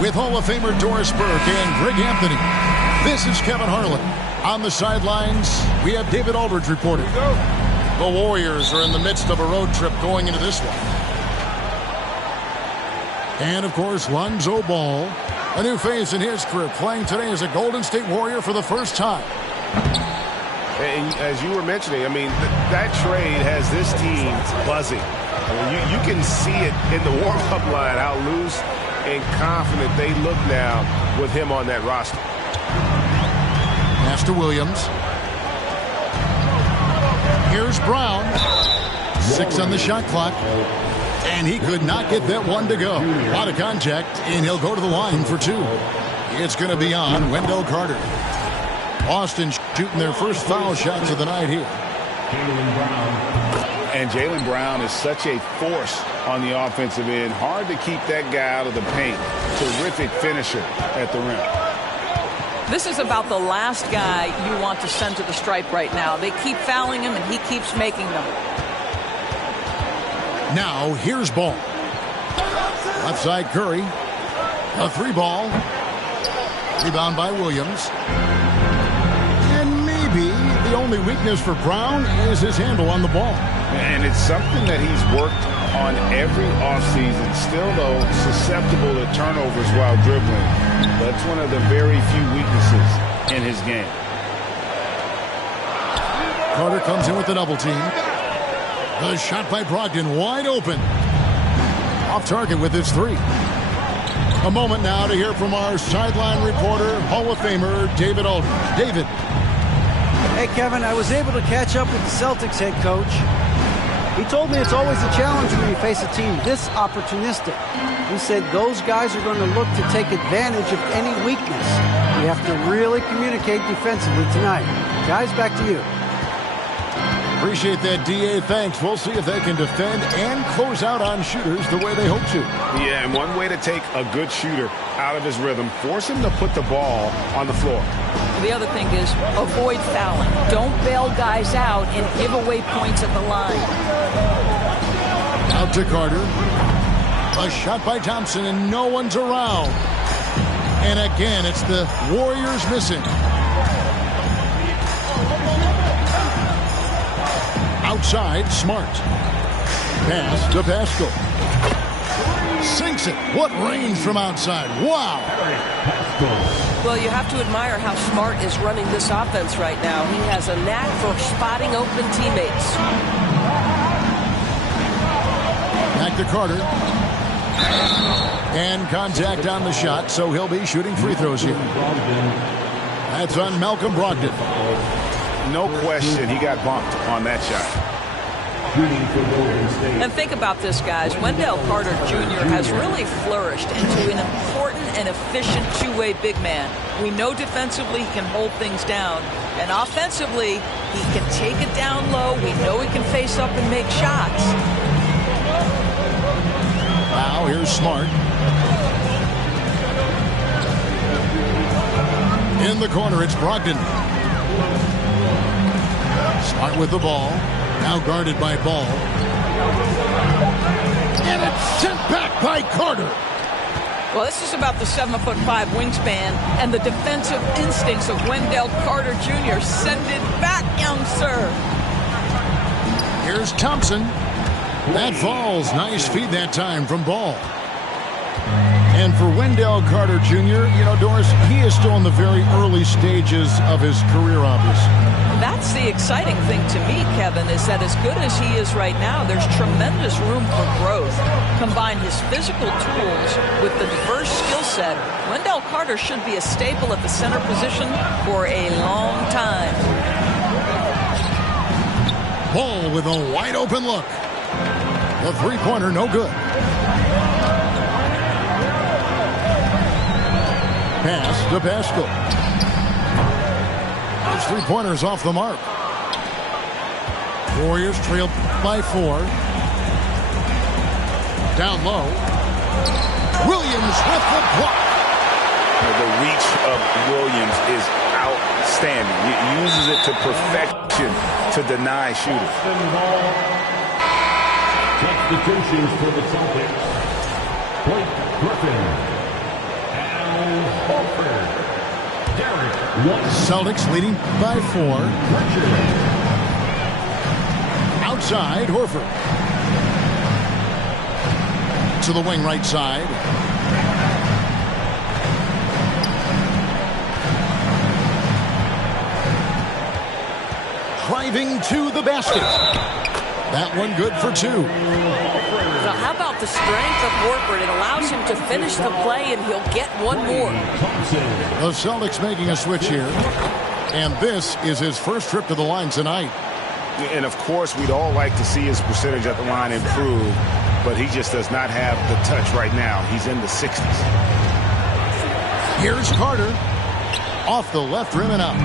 with Hall of Famer Doris Burke and Greg Anthony. This is Kevin Harlan. On the sidelines, we have David Aldridge reporting. The Warriors are in the midst of a road trip going into this one. And, of course, Lonzo Ball, a new face in his career, playing today as a Golden State Warrior for the first time. And as you were mentioning, I mean, that trade has this team buzzing. I mean, you can see it in the warm-up line, how loose and confident they look now with him on that roster. Pass to Williams. Here's Brown. 6 on the shot clock. And he could not get that one to go. A lot of contact, and he'll go to the line for 2. It's going to be on Wendell Carter. Boston shooting their first foul shots of the night here. And Jaylen Brown is such a force on the offensive end. Hard to keep that guy out of the paint. Terrific finisher at the rim. This is about the last guy you want to send to the stripe right now. They keep fouling him, and he keeps making them. Now, here's Ball. Left side, Curry. A 3-ball. Rebound by Williams. And maybe the only weakness for Brown is his handle on the ball. And it's something that he's worked on every offseason. Still, though, susceptible to turnovers while dribbling. That's one of the very few weaknesses in his game. Carter comes in with the double team. The shot by Brogdon, wide open. Off target with his 3. A moment now to hear from our sideline reporter, Hall of Famer David Aldridge. David. Hey, Kevin, I was able to catch up with the Celtics head coach. He told me it's always a challenge when you face a team this opportunistic. He said those guys are going to look to take advantage of any weakness. You have to really communicate defensively tonight. Guys, back to you. Appreciate that, D.A. Thanks. We'll see if they can defend and close out on shooters the way they hope to. Yeah, and one way to take a good shooter out of his rhythm, force him to put the ball on the floor. The other thing is avoid fouling. Don't bail guys out and give away points at the line. Out to Carter. A shot by Thompson, and no one's around. And again, it's the Warriors missing. Outside, Smart. Pass to Pascal. Sinks it. What range from outside. Wow. Well, you have to admire how Smart is running this offense right now. He has a knack for spotting open teammates. Back to Carter. And contact on the shot, so he'll be shooting free throws here. That's on Malcolm Brogdon. No question, he got bumped on that shot. And think about this, guys. Wendell Carter Jr. has really flourished into an important and efficient two-way big man. We know defensively he can hold things down. And offensively, he can take it down low. We know he can face up and make shots. Now here's Smart. In the corner, it's Brogdon. Smart with the ball. Now guarded by Ball. And it's sent back by Carter. Well, this is about the 7'5" wingspan and the defensive instincts of Wendell Carter Jr. Send it back, young sir. Here's Thompson. That falls. Nice feed that time from Ball. And for Wendell Carter Jr., you know, Doris, he is still in the very early stages of his career, obviously. That's the exciting thing to me, Kevin, is that as good as he is right now, there's tremendous room for growth. Combine his physical tools with the diverse skill set, Wendell Carter should be a staple at the center position for a long time. Ball with a wide open look. The three-pointer, no good. Pass to Pascal. His three-pointer's off the mark. Warriors trail by 4. Down low. Williams with the block. The reach of Williams is outstanding. He uses it to perfection to deny shooters. Substitutions for the Celtics. Blake Griffin Celtics leading by 4. Outside, Horford. To the wing right side. Driving to the basket. That one good for 2. So how about the strength of Horford? It allows him to finish the play, and he'll get one more. The Celtics making a switch here. And this is his first trip to the line tonight. And, of course, we'd all like to see his percentage at the line improve, but he just does not have the touch right now. He's in the 60s. Here's Carter. Off the left rim and out.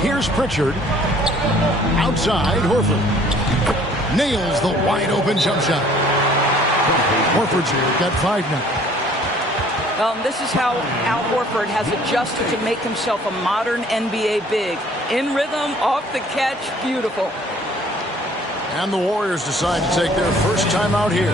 Here's Pritchard. Outside, Horford. Nails the wide-open jump shot. Horford's got 5 now. This is how Al Horford has adjusted to make himself a modern NBA big. In rhythm, off the catch, beautiful. And the Warriors decide to take their first time out here.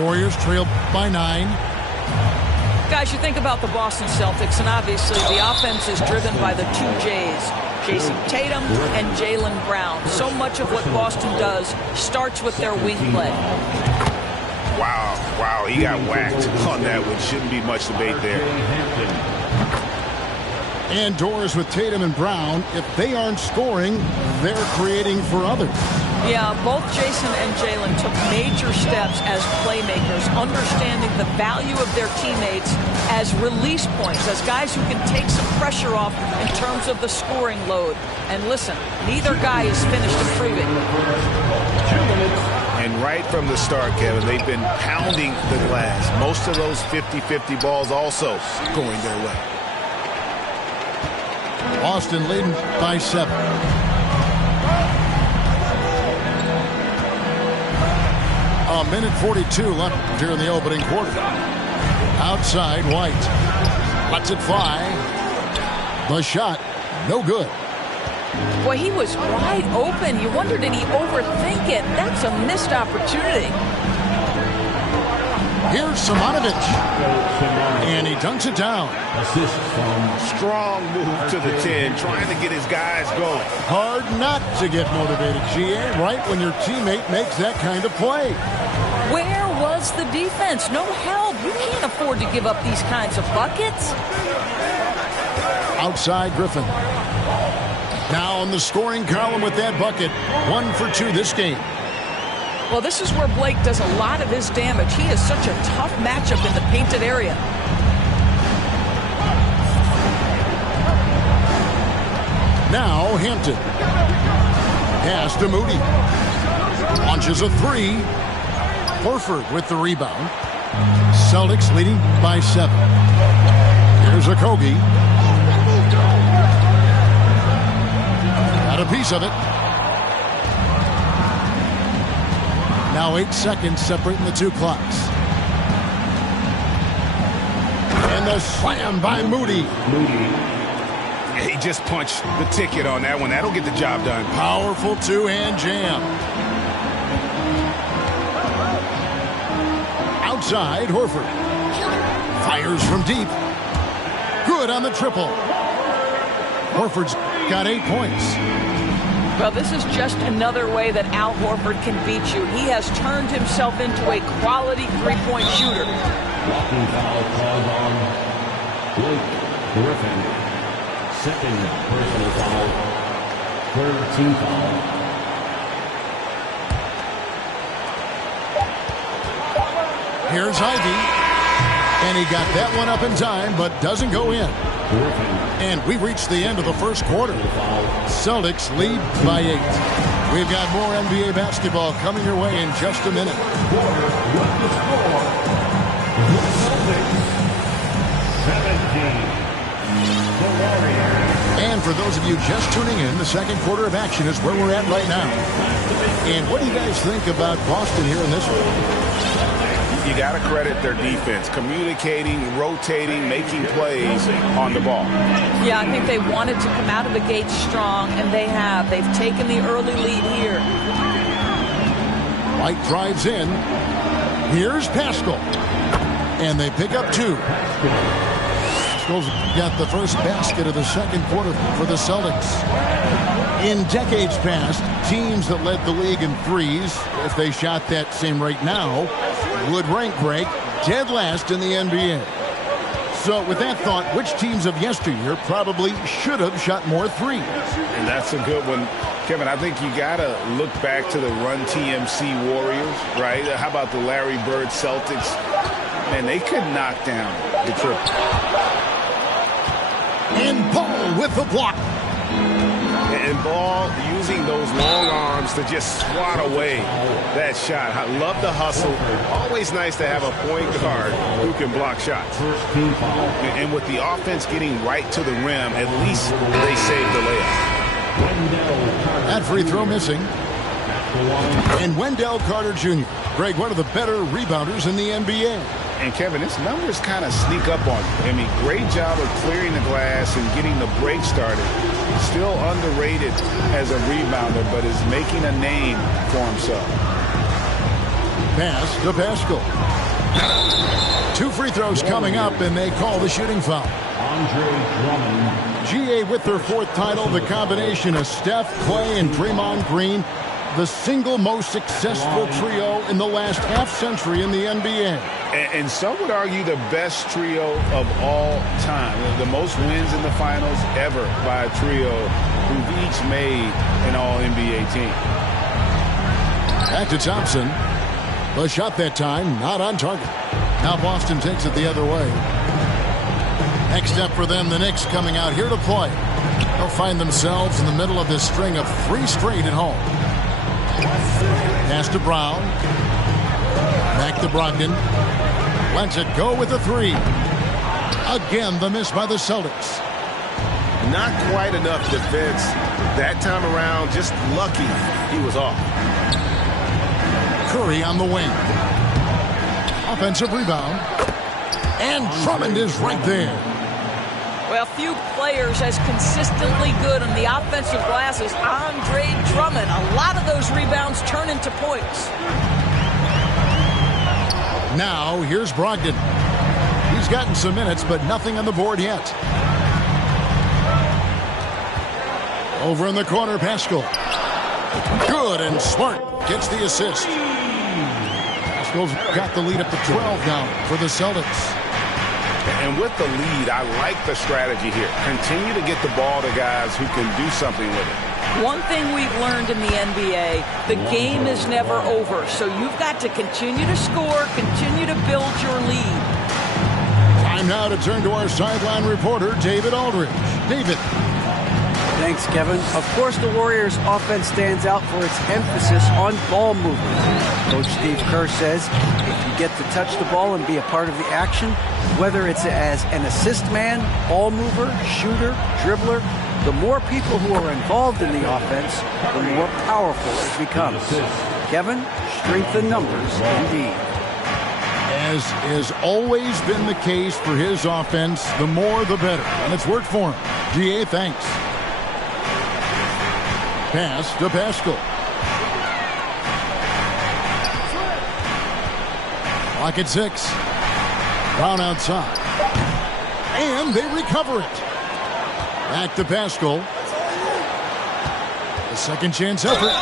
Warriors trail by 9. Guys, you think about the Boston Celtics, and obviously the offense is driven by the 2 J's, Jason Tatum and Jaylen Brown. So much of what Boston does starts with their wing play. Wow, he got whacked on that one. Shouldn't be much debate there. And doors with Tatum and Brown. If they aren't scoring, they're creating for others. Yeah, both Jason and Jaylen took major steps as playmakers, understanding the value of their teammates as release points, as guys who can take some pressure off in terms of the scoring load. And listen, neither guy is finished improving. And right from the start, Kevin, they've been pounding the glass. Most of those 50-50 balls also going their way. Boston leading by 7. A minute 42 left here in the opening quarter. Outside, White. Lets it fly. The shot, no good. Boy, he was wide open. You wonder, did he overthink it? That's a missed opportunity. Here's Simonovic. And he dunks it down. Strong move to the 10, trying to get his guys going. Hard not to get motivated, GA, right when your teammate makes that kind of play. Where was the defense? No help. You can't afford to give up these kinds of buckets. Outside, Griffin. Now on the scoring column with that bucket. 1 for 2 this game. Well, this is where Blake does a lot of his damage. He is such a tough matchup in the painted area. Now Hampton. Pass to Moody. Launches a 3. Horford with the rebound. Celtics leading by 7. Here's Okogie. Got a piece of it. Now 8 seconds separating the 2 clocks. And the slam by Moody. He just punched the ticket on that one. That'll get the job done. Powerful 2-hand jam. Outside, Horford. Fires from deep. Good on the triple. Horford's got 8 points. Well, this is just another way that Al Horford can beat you. He has turned himself into a quality three-point shooter. Blocking foul called on Blake Griffin. Second personal foul. Third team foul. Here's Ivy. And he got that one up in time, but doesn't go in. And we've reached the end of the first quarter. Celtics lead by 8. We've got more NBA basketball coming your way in just a minute. And for those of you just tuning in, the second quarter of action is where we're at right now. And what do you guys think about Boston here in this one? You got to credit their defense, communicating, rotating, making plays on the ball. Yeah, I think they wanted to come out of the gate strong, and they have. They've taken the early lead here. White drives in. Here's Pascal. And they pick up 2. Pascal's got the first basket of the second quarter for the Celtics. In decades past, teams that led the league in threes, if they shot that same rate now, would rank Greg dead last in the NBA. So with that thought, which teams of yesteryear probably should have shot more threes? And that's a good one. Kevin, I think you got to look back to the Run TMC Warriors, right? How about the Larry Bird Celtics? Man, they could knock down the triple. And Paul with the block. And Ball using those long arms to just swat away that shot. I love the hustle. Always nice to have a point guard who can block shots. And with the offense getting right to the rim, at least they saved the layup. That free throw missing. And Wendell Carter Jr., Greg, one of the better rebounders in the NBA. And, Kevin, his numbers kind of sneak up on you. I mean, great job of clearing the glass and getting the break started. Still underrated as a rebounder, but is making a name for himself. Pass to Pascal. 2 free throws coming up, and they call the shooting foul. GA with their 4th title, the combination of Steph, Clay, and Draymond Green, the single most successful trio in the last half-century in the NBA. And some would argue the best trio of all time. The most wins in the finals ever by a trio who've each made an all-NBA team. Back to Thompson. The shot that time, not on target. Now Boston takes it the other way. Next up for them, the Knicks coming out here to play. They'll find themselves in the middle of this string of 3 straight at home. Pass to Brown. Back to Brogdon. Lets it go with a 3. Again, the miss by the Celtics. Not quite enough defense that time around. Just lucky he was off. Curry on the wing. Offensive rebound. And Drummond is right there. Well, few players as consistently good on the offensive glass as Andre Drummond. A lot of those rebounds turn into points. Now, here's Brogdon. He's gotten some minutes, but nothing on the board yet. Over in the corner, Pascal. Good, and Smart gets the assist. Pascal's got the lead up to 12 now for the Celtics. And with the lead, I like the strategy here. Continue to get the ball to guys who can do something with it. One thing we've learned in the NBA, the game is never over. So you've got to continue to score, continue to build your lead. Time now to turn to our sideline reporter, David Aldridge. David. Thanks, Kevin. Of course, the Warriors' offense stands out for its emphasis on ball movement. Coach Steve Kerr says if you get to touch the ball and be a part of the action, whether it's as an assist man, ball mover, shooter, dribbler, the more people who are involved in the offense, the more powerful it becomes. Kevin, strength in numbers, indeed. As has always been the case for his offense, the more the better. And it's worked for him. GA, thanks. Pass to Pascal. Clock at 6. Brown outside. And they recover it. Back to Pascal. A second chance effort.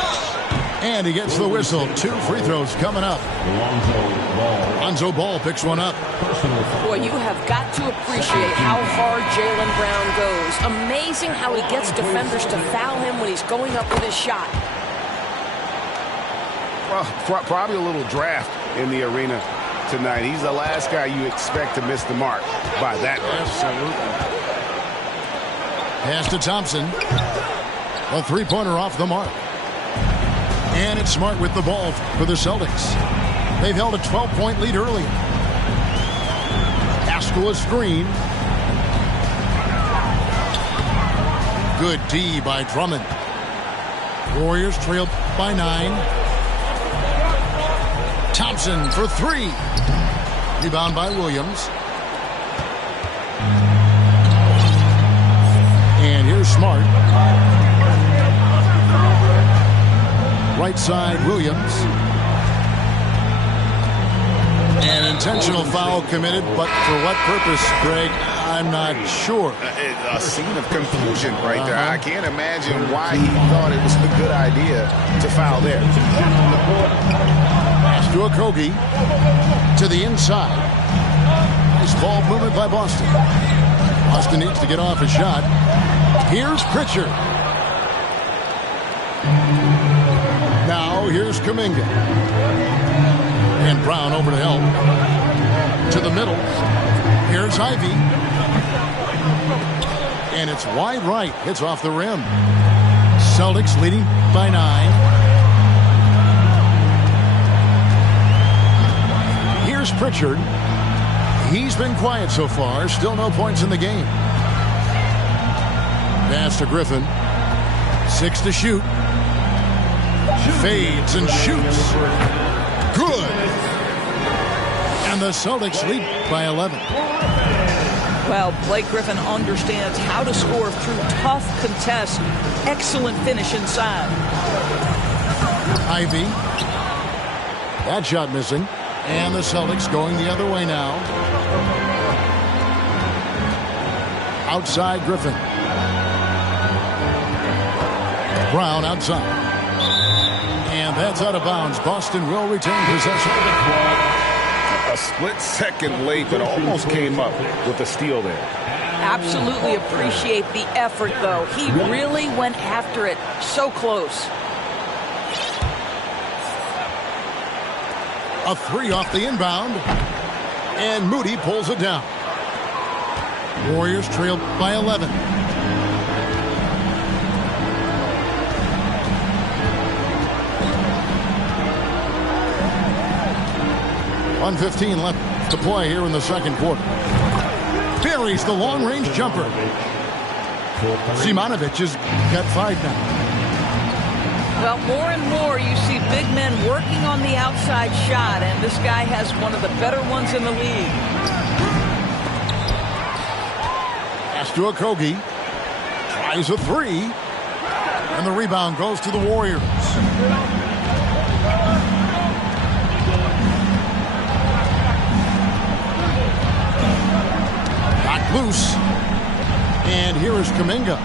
And he gets the whistle. 2 free throws coming up. Lonzo Ball picks one up. Boy, you have got to appreciate how hard Jaylen Brown goes. Amazing how he gets defenders to foul him when he's going up with his shot. Well, probably a little draft in the arena. tonight. He's the last guy you expect to miss the mark by that much. Absolutely. Pass to Thompson. A three-pointer off the mark. And it's Smart with the ball for the Celtics. They've held a 12-point lead early. Pass to a screen. Good D by Drummond. Warriors trail by 9. Thompson for 3. Rebound by Williams. And here's Smart. Right side, Williams. An intentional foul committed, but for what purpose, Greg? I'm not sure. A scene of confusion right there. I can't imagine why he thought it was a good idea to foul there. Pass to Okogie. To the inside. Nice ball movement by Boston. Boston needs to get off a shot. Here's Pritchard. Now here's Kuminga. And Brown over to help. To the middle. Here's Ivy. And it's wide right. Hits off the rim. Celtics leading by 9. Here's Pritchard. He's been quiet so far. Still no points in the game. Pass to Griffin. 6 to shoot. Fades and shoots. Good. And the Celtics lead by 11. Well, Blake Griffin understands how to score through tough contests. Excellent finish inside. Ivy. That shot missing. And the Celtics going the other way now. Outside Griffin. Brown outside. And that's out of bounds. Boston will retain possession. A split second late, but almost came up with a steal there. Absolutely appreciate the effort, though. He really went after it. So close. A 3 off the inbound. And Moody pulls it down. Warriors trail by 11. .115 left to play here in the second quarter. Buries the long-range jumper. Simonovic has got 5 now. Well, more and more you see big men working on the outside shot, and this guy has one of the better ones in the league. Pass to Okogie. Tries a 3. And the rebound goes to the Warriors. Loose. And here is Kuminga.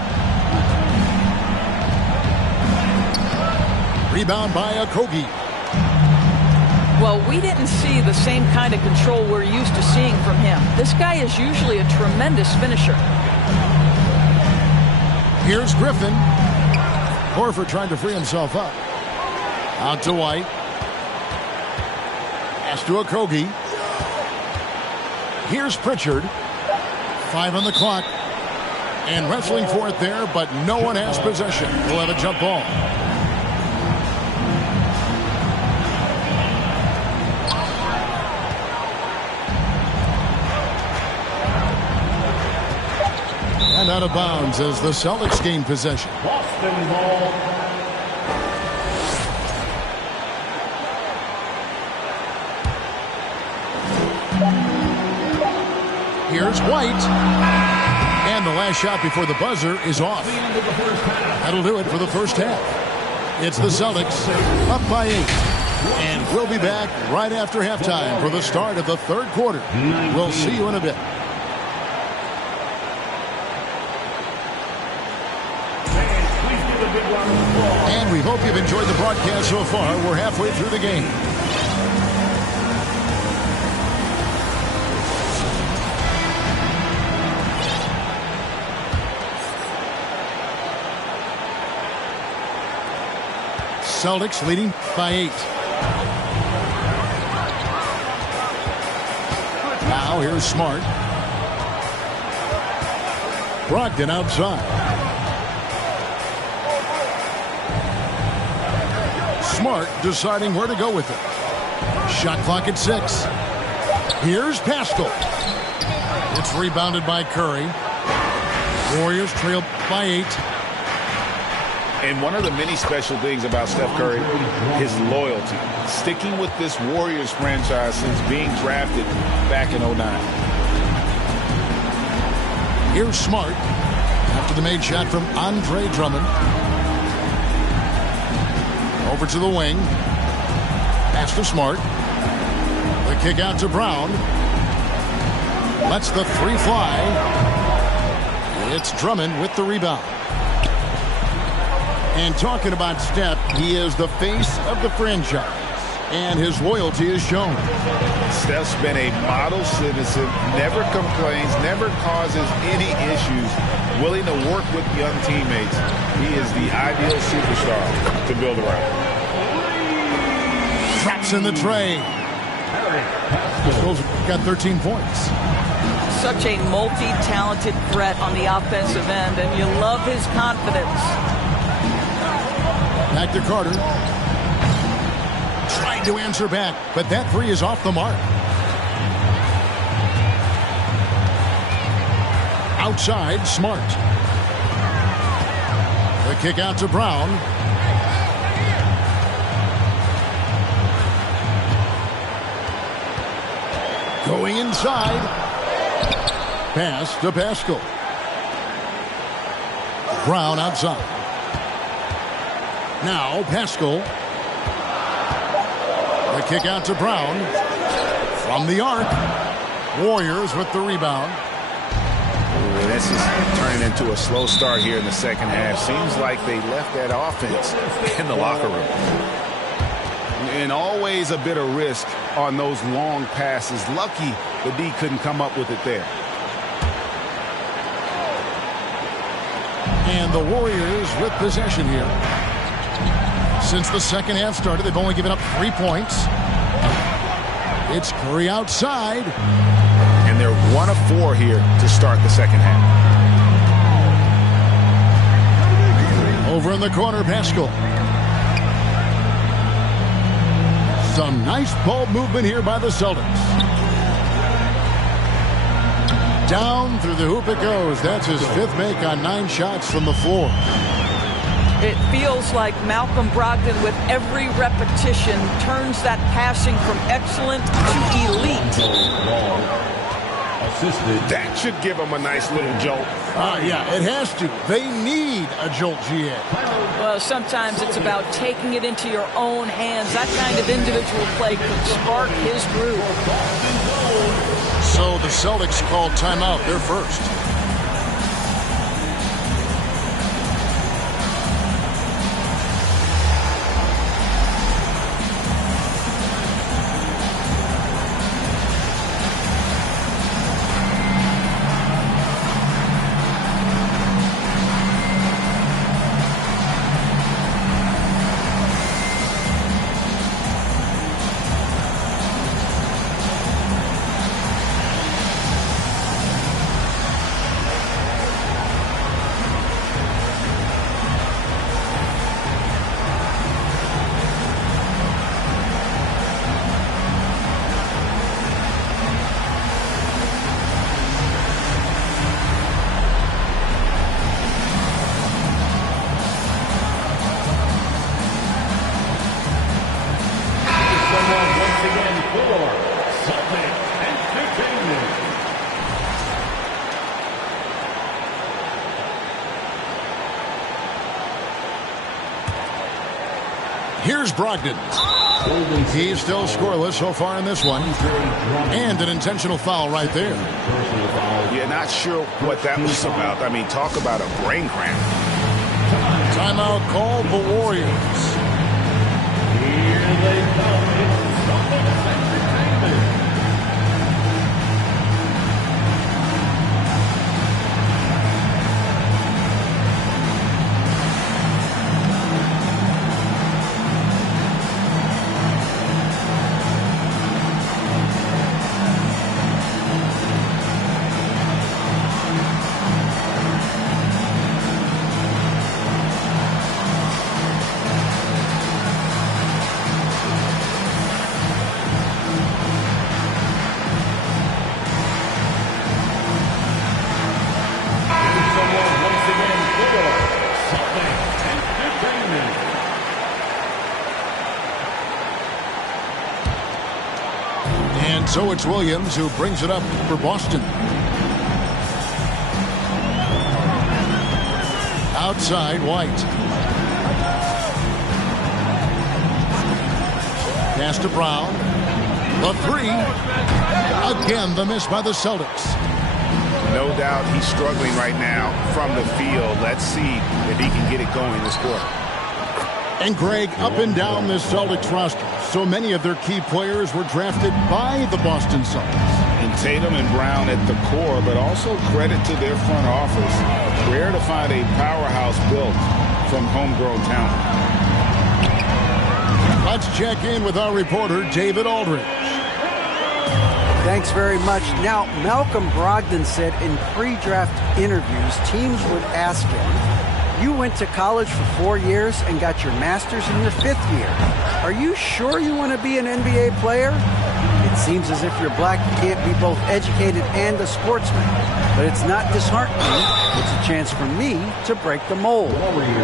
Rebound by Okogie. Well, we didn't see the same kind of control we're used to seeing from him. This guy is usually a tremendous finisher. Here's Griffin. Horford trying to free himself up. Out to White. Pass to Okogie. Here's Pritchard. 5 on the clock. And wrestling for it there, but no one has possession. We'll have a jump ball. And out of bounds as the Celtics gain possession. Boston ball. Here's White. And the last shot before the buzzer is off. That'll do it for the first half. It's the Celtics up by 8. And we'll be back right after halftime for the start of the third quarter. We'll see you in a bit. And we hope you've enjoyed the broadcast so far. We're halfway through the game. Celtics leading by 8. Now here's Smart. Brogdon outside. Smart deciding where to go with it. Shot clock at 6. Here's Pascal. It's rebounded by Curry. Warriors trail by 8. And one of the many special things about Steph Curry, his loyalty. Sticking with this Warriors franchise since being drafted back in 09. Here's Smart. After the made shot from Andre Drummond. Over to the wing. Pass to Smart. The kick out to Brown. Lets the 3 fly. It's Drummond with the rebound. And talking about Steph, he is the face of the franchise. And his loyalty is shown. Steph's been a model citizen, never complains, never causes any issues, willing to work with young teammates. He is the ideal superstar to build around. Traps in the tray. Pascal's got 13 points. Such a multi-talented threat on the offensive end, and you love his confidence. Back to Carter. Trying to answer back, but that 3 is off the mark. Outside, Smart. The kick out to Brown. Going inside. Pass to Pascal. Brown outside. Now Pascal. The kick out to Brown. From the arc. Warriors with the rebound. This is turning into a slow start here in the second half. Seems like they left that offense in the locker room. And always a bit of risk on those long passes. Lucky the D couldn't come up with it there. And the Warriors with possession here. Since the second half started, they've only given up 3 points. It's Curry outside. And they're 1 of 4 here to start the second half. Over in the corner, Pascal. Some nice ball movement here by the Celtics. Down through the hoop it goes. That's his 5th make on 9 shots from the floor. It feels like Malcolm Brogdon, with every repetition, turns that passing from excellent to elite. That should give them a nice little jolt. Yeah, it has to. They need a jolt, GA. Well, sometimes it's about taking it into your own hands. That kind of individual play could spark his groove. So the Celtics called timeout. They're first. Here's Brogdon. He's still scoreless so far in this one. And an intentional foul right there. Yeah, not sure what that was about. I mean, talk about a brain cramp. Timeout called the Warriors. Here they come. It's Celtics Entertainment. And so it's Williams who brings it up for Boston. Outside, White. Pass to Brown. The three. Again, the miss by the Celtics. No doubt he's struggling right now from the field. Let's see if he can get it going this quarter. And Greg, up and down this Celtics roster, so many of their key players were drafted by the Boston Celtics. And Tatum and Brown at the core, but also credit to their front office. Rare to find a powerhouse built from homegrown talent. Let's check in with our reporter, David Aldridge. Thanks very much. Now, Malcolm Brogdon said in pre-draft interviews, teams would ask him, you went to college for 4 years and got your master's in your 5th year. Are you sure you want to be an NBA player? It seems as if you're black, you can't be both educated and a sportsman. But it's not disheartening. It's a chance for me to break the mold.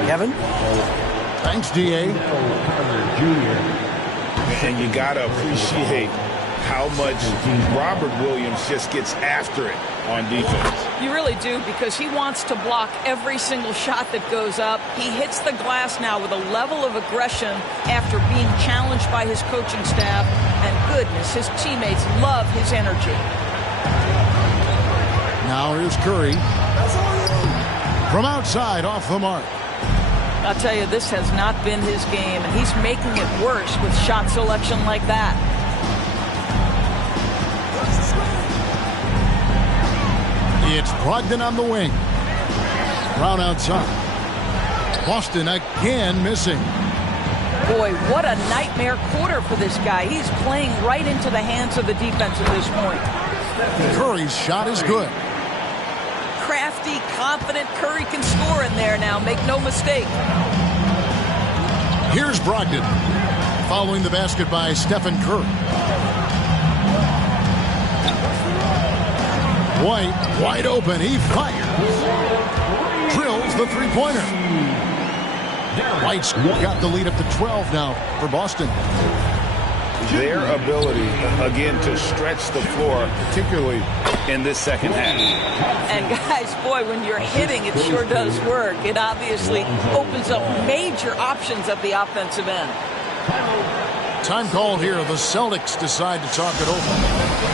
Kevin? Thanks, D.A. And you got to appreciate how much Robert Williams just gets after it on defense. You really do, because he wants to block every single shot that goes up. He hits the glass now with a level of aggression after being challenged by his coaching staff. And goodness, his teammates love his energy. Now here's Curry. From outside, off the mark. I'll tell you, this has not been his game, and he's making it worse with shot selection like that. It's Brogdon on the wing. Brown outside. Boston again missing. Boy, what a nightmare quarter for this guy. He's playing right into the hands of the defense at this point. Curry's shot is good. Crafty, confident Curry can score in there now. Make no mistake. Here's Brogdon. Following the basket by Stephen Curry. White, wide open. He fires. Drills the three-pointer. White's got the lead up to 12 now for Boston. Their ability, again, to stretch the floor, particularly in this second half. And guys, boy, when you're hitting, it sure does work. It obviously opens up major options at the offensive end. Time called here. The Celtics decide to talk it over.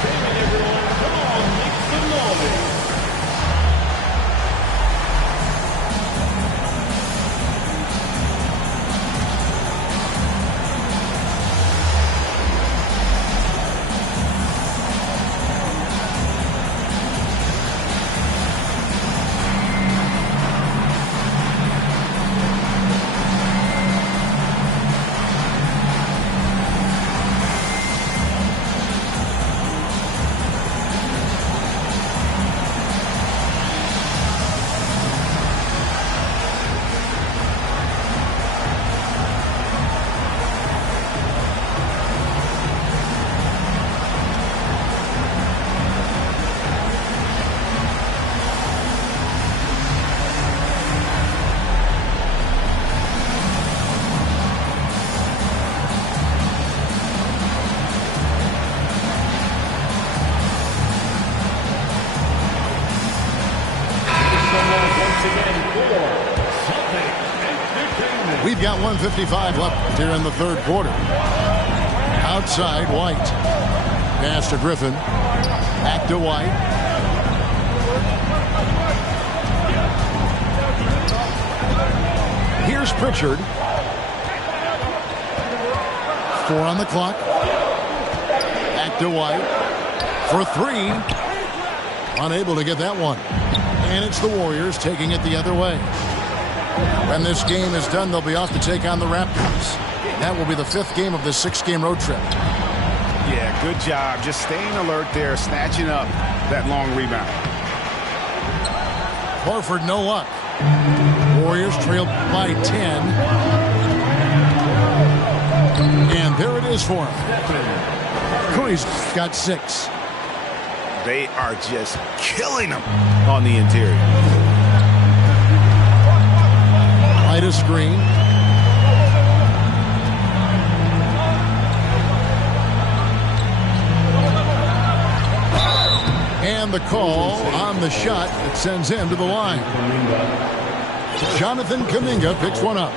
We've got 1:55 left here in the third quarter. Outside, White. Pass to Griffin. Back to White. Here's Pritchard. 4 on the clock. Back to White. For 3. Unable to get that one. And it's the Warriors taking it the other way. When this game is done, they'll be off to take on the Raptors. That will be the 5th game of this 6-game road trip. Yeah, good job. Just staying alert there, snatching up that long rebound. Horford, no luck. Warriors trail by 10. And there it is for him. Curry's got 6. They are just killing them on the interior. Right a screen. And the call on the shot that sends him to the line. Jonathan Kuminga picks one up.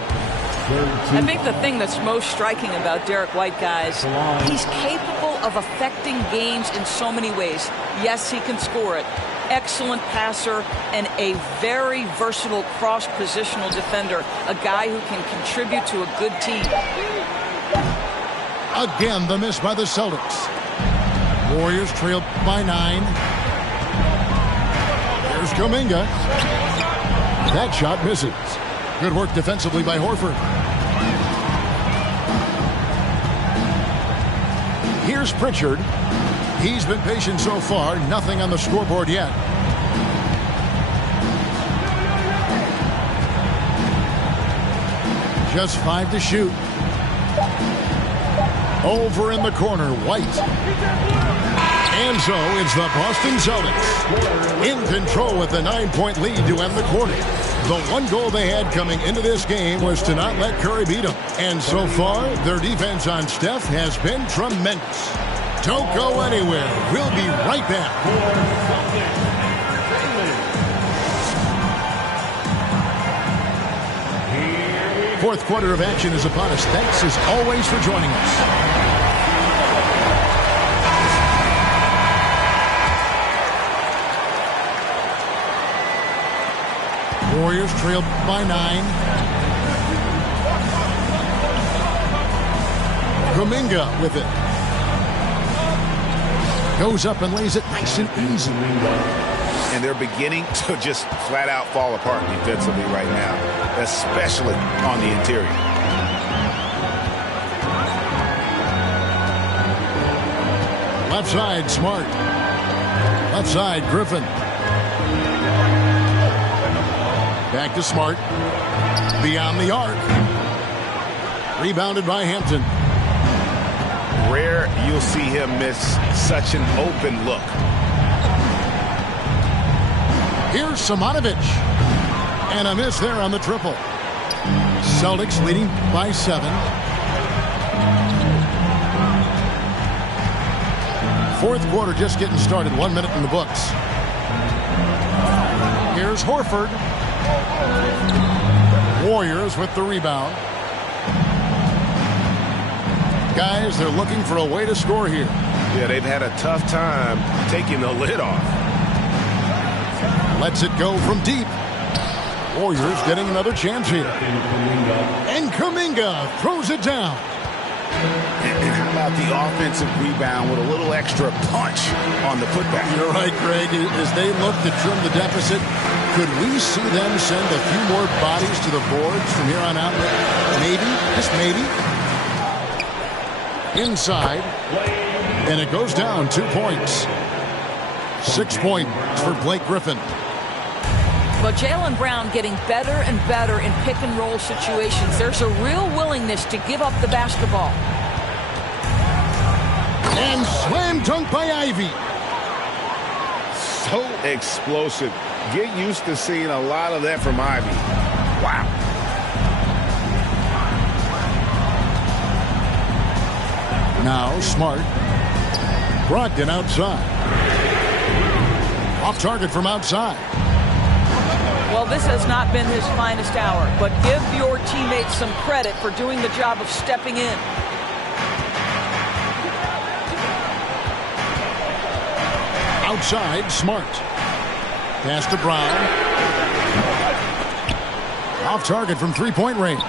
I think the thing that's most striking about Derek White, guys, he's capable of affecting games in so many ways. Yes, he can score it. Excellent passer and a very versatile cross-positional defender. A guy who can contribute to a good team. Again, the miss by the Celtics. Warriors trail by 9. Here's Kuminga. That shot misses. Good work defensively by Horford. Here's Pritchard. He's been patient so far. Nothing on the scoreboard yet. Just 5 to shoot. Over in the corner, White. And so it's the Boston Celtics in control with a 9-point lead to end the quarter. The one goal they had coming into this game was to not let Curry beat them. And so far, their defense on Steph has been tremendous. Don't go anywhere. We'll be right back. Fourth quarter of action is upon us. Thanks as always for joining us. Warriors trail by 9. Kuminga with it. Goes up and lays it nice and easy. And they're beginning to just flat out fall apart defensively right now, especially on the interior. Left side, Smart. Left side, Griffin. Back to Smart. Beyond the arc. Rebounded by Hampton. Rare you'll see him miss such an open look. Here's Simonovic. And a miss there on the triple. Celtics leading by 7. Fourth quarter just getting started. 1 minute in the books. Here's Horford. Warriors with the rebound. Guys, they're looking for a way to score here. Yeah, they've had a tough time taking the lid off. Lets it go from deep. Warriors getting another chance here. And Kuminga throws it down. And how about the offensive rebound with a little extra punch on the putback? You're right, Greg. As they look to trim the deficit, could we see them send a few more bodies to the boards from here on out? Maybe, just maybe. Inside. And it goes down 2 points. 6 points for Blake Griffin. But Jaylen Brown getting better and better in pick-and-roll situations. There's a real willingness to give up the basketball. And slam dunk by Ivy. So explosive. Get used to seeing a lot of that from Ivy. Wow. Now Smart. Brogdon outside. Off target from outside. Well, this has not been his finest hour, but give your teammates some credit for doing the job of stepping in. Outside, Smart. Pass to Brown. Off target from three-point range.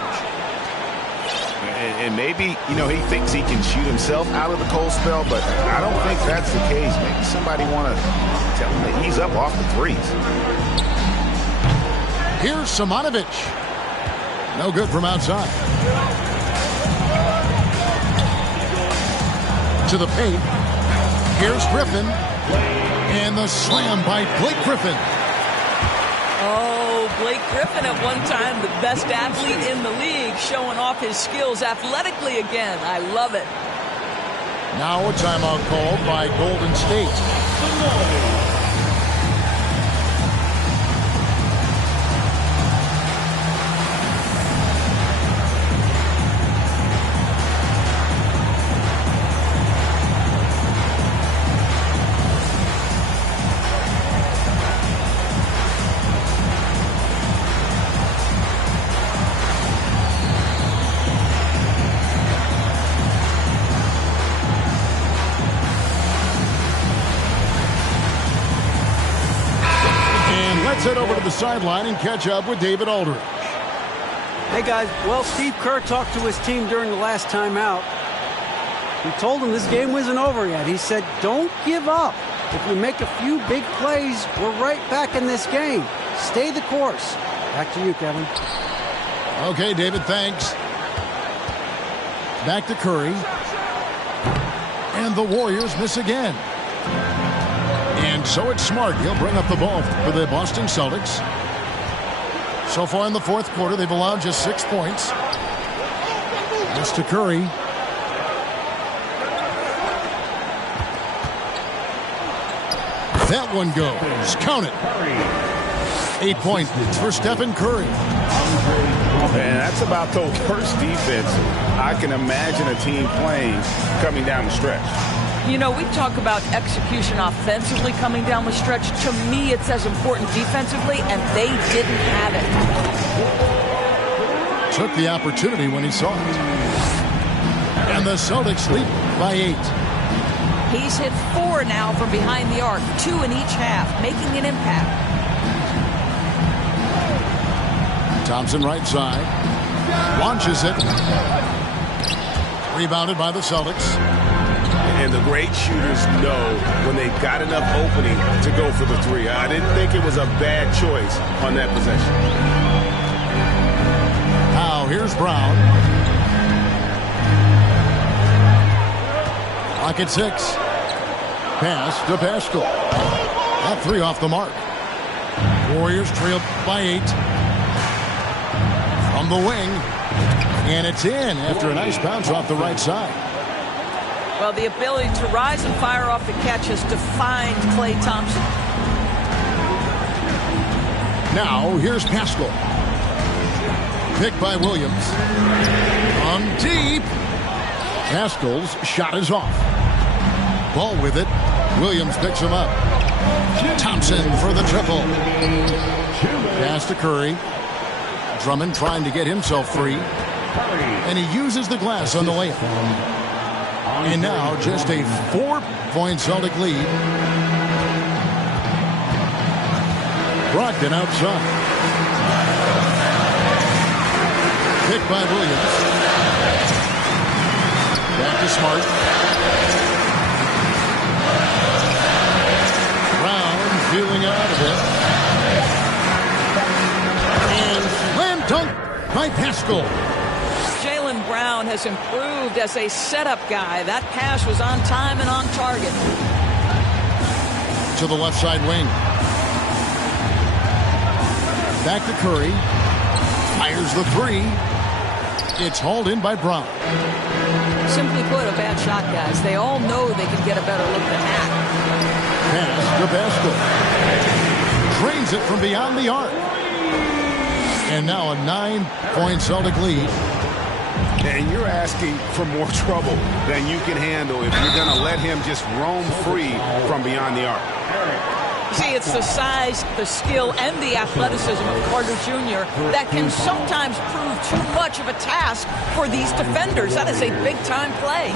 And maybe, you know, he thinks he can shoot himself out of the cold spell, but I don't think that's the case. Maybe somebody want to tell him that he's up off the threes. Here's Simonovic. No good from outside. To the paint. Here's Griffin. And the slam by Blake Griffin. Oh, Blake Griffin at one time the best athlete in the league, showing off his skills athletically again. I love it. Now a timeout called by Golden State. the sideline and catch up with David Aldridge. Hey, guys. Well, Steve Kerr talked to his team during the last timeout. He told them this game wasn't over yet. He said, don't give up. If we make a few big plays, we're right back in this game. Stay the course. Back to you, Kevin. Okay, David, thanks. Back to Curry. And the Warriors miss again. And so it's Smart. He'll bring up the ball for the Boston Celtics. So far in the fourth quarter, they've allowed just 6 points. This to Curry. That one goes. Count it. 8 points for Stephen Curry. And that's about the worst defense I can imagine a team playing coming down the stretch. You know, we talk about execution offensively coming down the stretch. To me, it's as important defensively, and they didn't have it. Took the opportunity when he saw it. And the Celtics lead by 8. He's hit 4 now from behind the arc, 2 in each half, making an impact. Thompson right side. Launches it. Rebounded by the Celtics. And the great shooters know when they've got enough opening to go for the three. I didn't think it was a bad choice on that possession. Now here's Brown. Clock at 6. Pass to Pascal. That 3 off the mark. Warriors trail by 8. From the wing. And it's in after a nice bounce off the right side. Well, the ability to rise and fire off the catch has defined Klay Thompson. Now here's Pascal. Picked by Williams. On deep. Pascal's shot is off. Ball with it. Williams picks him up. Thompson for the triple. Pass to Curry. Drummond trying to get himself free. And he uses the glass on the layup. And now just a 4-point Celtic lead. Brogdon outside. Picked by Williams. Back to Smart. Brown feeling out of it. And slam dunk by Pascal. Jaylen Brown has improved as a setup guy. That pass was on time and on target. To the left side wing. Back to Curry. Fires the 3. It's hauled in by Brown. Simply put, a bad shot, guys. They all know they can get a better look than that. Pass to Pascal. Drains it from beyond the arc. And now a 9-point Celtic lead. And you're asking for more trouble than you can handle if you're going to let him just roam free from beyond the arc. See, it's the size, the skill, and the athleticism of Carter Jr. that can sometimes prove too much of a task for these defenders. That is a big-time play.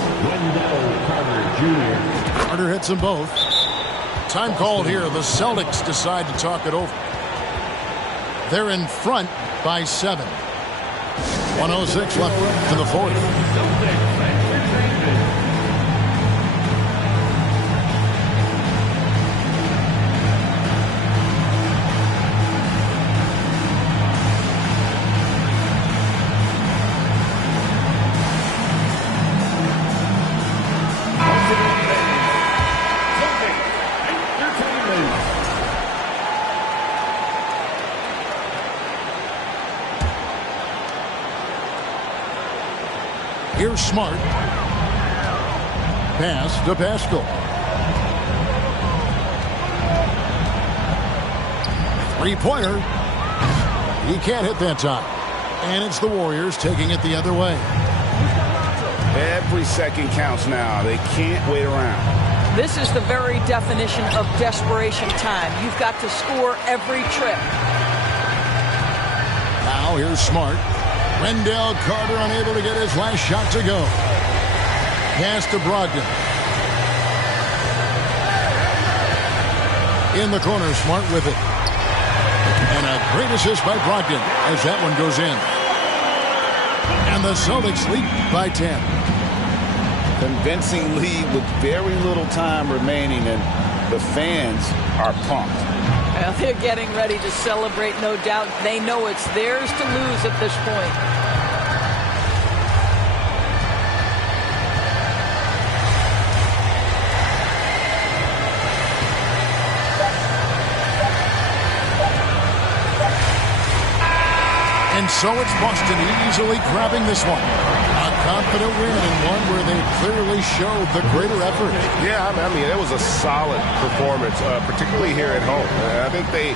Carter hits them both. Time called here. The Celtics decide to talk it over. They're in front by 7. 1:06 left in the fourth. Here's Smart. Pass to Pascal. 3-pointer. He can't hit that time. And it's the Warriors taking it the other way. Every second counts now. They can't wait around. This is the very definition of desperation time. You've got to score every trip. Now here's Smart. Wendell Carter unable to get his last shot to go. Pass to Brogdon. In the corner, Smart with it. And a great assist by Brogdon as that one goes in. And the Celtics lead by 10. Convincing lead with very little time remaining, and the fans are pumped. Well, they're getting ready to celebrate, no doubt. They know it's theirs to lose at this point. And so it's Boston easily grabbing this one. A confident win and one where they clearly showed the greater effort. Yeah, I mean, it was a solid performance, particularly here at home. I think they